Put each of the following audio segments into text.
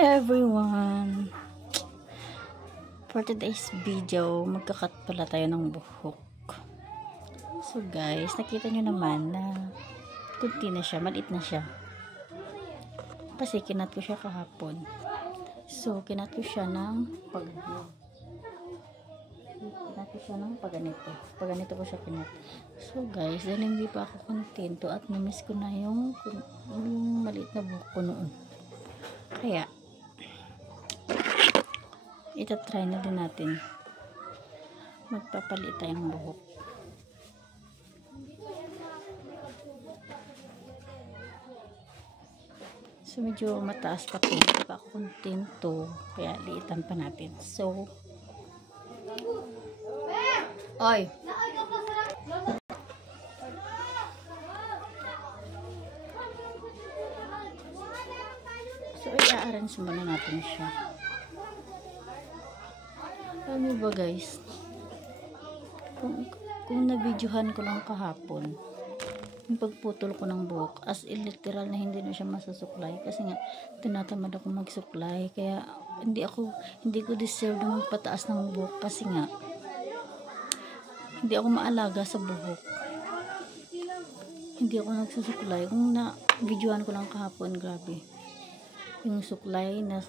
Everyone! For today's video, magkakat pala tayo ng buhok. So guys, nakita nyo naman na kunti na siya, maliit na siya. Kasi kinat ko siya kahapon. So, kinat ko siya ng paganito ko siya kinat. So guys, dahil hindi pa ako kontento at namiss ko na yung maliit na buhok ko noon. Kaya itatry na din natin magpapalit tayong buhok. So medyo mataas pa ito, hindi pa ako kontento, kaya liitan pa natin. So oy, so i-arrange muna natin siya. Alam niyo ba guys, kung na-videohan ko lang kahapon yung pagputol ko ng buhok, as in literal na hindi na siya masusuklay kasi nga tinatamad ako magsuklay, kaya hindi ko deserve na magpataas ng buhok kasi nga hindi ako maalaga sa buhok, hindi ako nagsusuklay. Kung na-videohan ko lang kahapon, grabe yung suklay na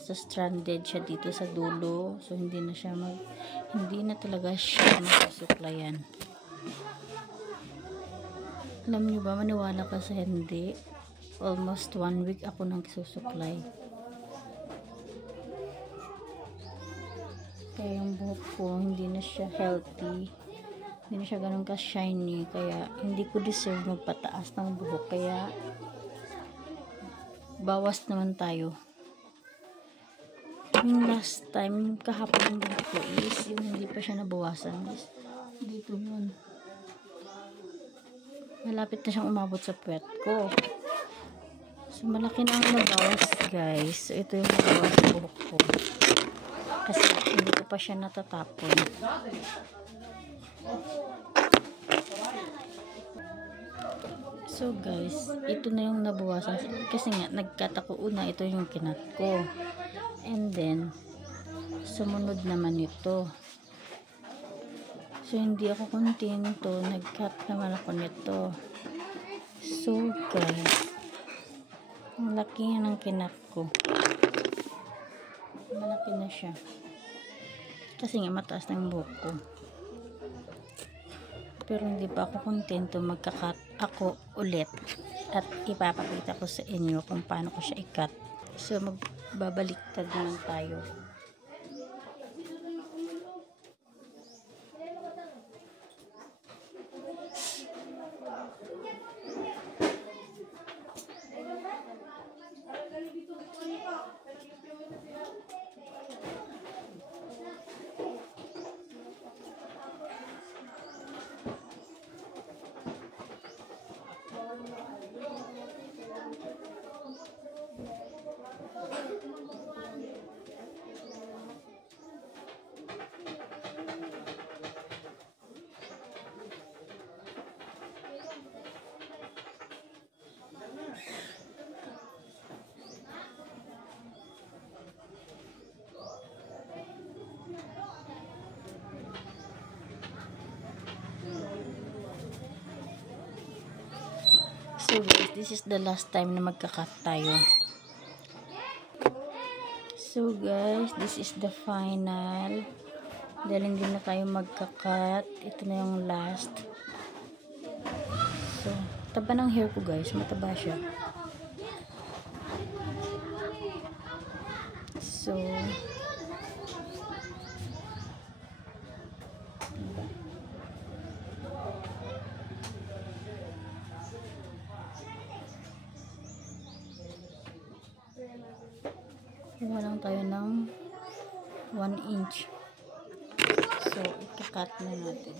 stranded siya dito sa dulo, so hindi na talaga siya masusuklayan. Alam nyo ba, maniwala ka sa hindi, almost 1 week ako nang susuklay, kaya yung buhok ko hindi na siya healthy, hindi na siya ganun ka shiny, kaya hindi ko deserve magpataas ng buhok, kaya bawas naman tayo. Yung last time kahapon ng buhok ko is yung hindi pa siya nabawasan, dito yun, malapit na siyang umabot sa puwet ko. So malaki na ang nabawas guys. So ito yung nabawas sa buhok ko kasi hindi ko pa siya natatapon. So guys, ito na yung nabawasan kasi nga nagkat ako una, ito yung kinat ko, and then sumunod naman ito. So hindi ako kontento, nagkat naman ako nito. So guys, ang laki ng kinat ko, malaki na siya kasi nga mataas ng buhok ko. Pero hindi pa ako kontento, magkakat ako ulit at ipapakita ko sa inyo kung paano ko siya ikat. So magbabaliktad naman tayo. So guys, this is the last time na magkakat tayo. So guys, this is the final. Dahil hindi na tayo magkakat, ito na yung last. So, taba ng hair ko guys, mataba siya. So, kuha lang tayo ng 1 inch. So, ikakat na natin.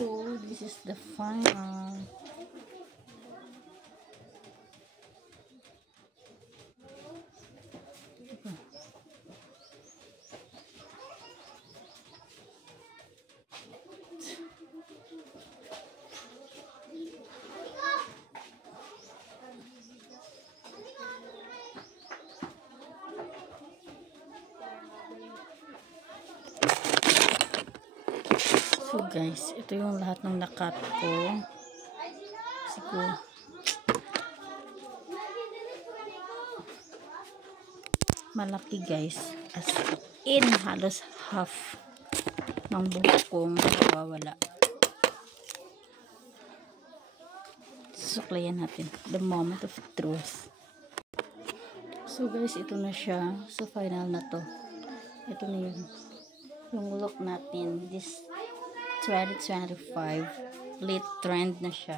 So, this is the final. So guys, ito yung lahat ng nakat ko. Malaki guys. As in, halos half ng buhok kong nawawala. Suklayan natin. The moment of truth. So guys, ito na siya. So final na to. Ito na yung look natin. This 2025 late trend na siya.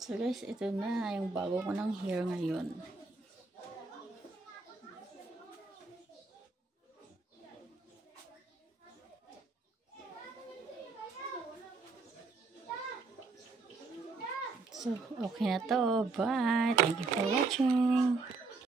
So guys, ito na yung bago ko ng hair ngayon. So, okay na to. Bye! Thank you for watching.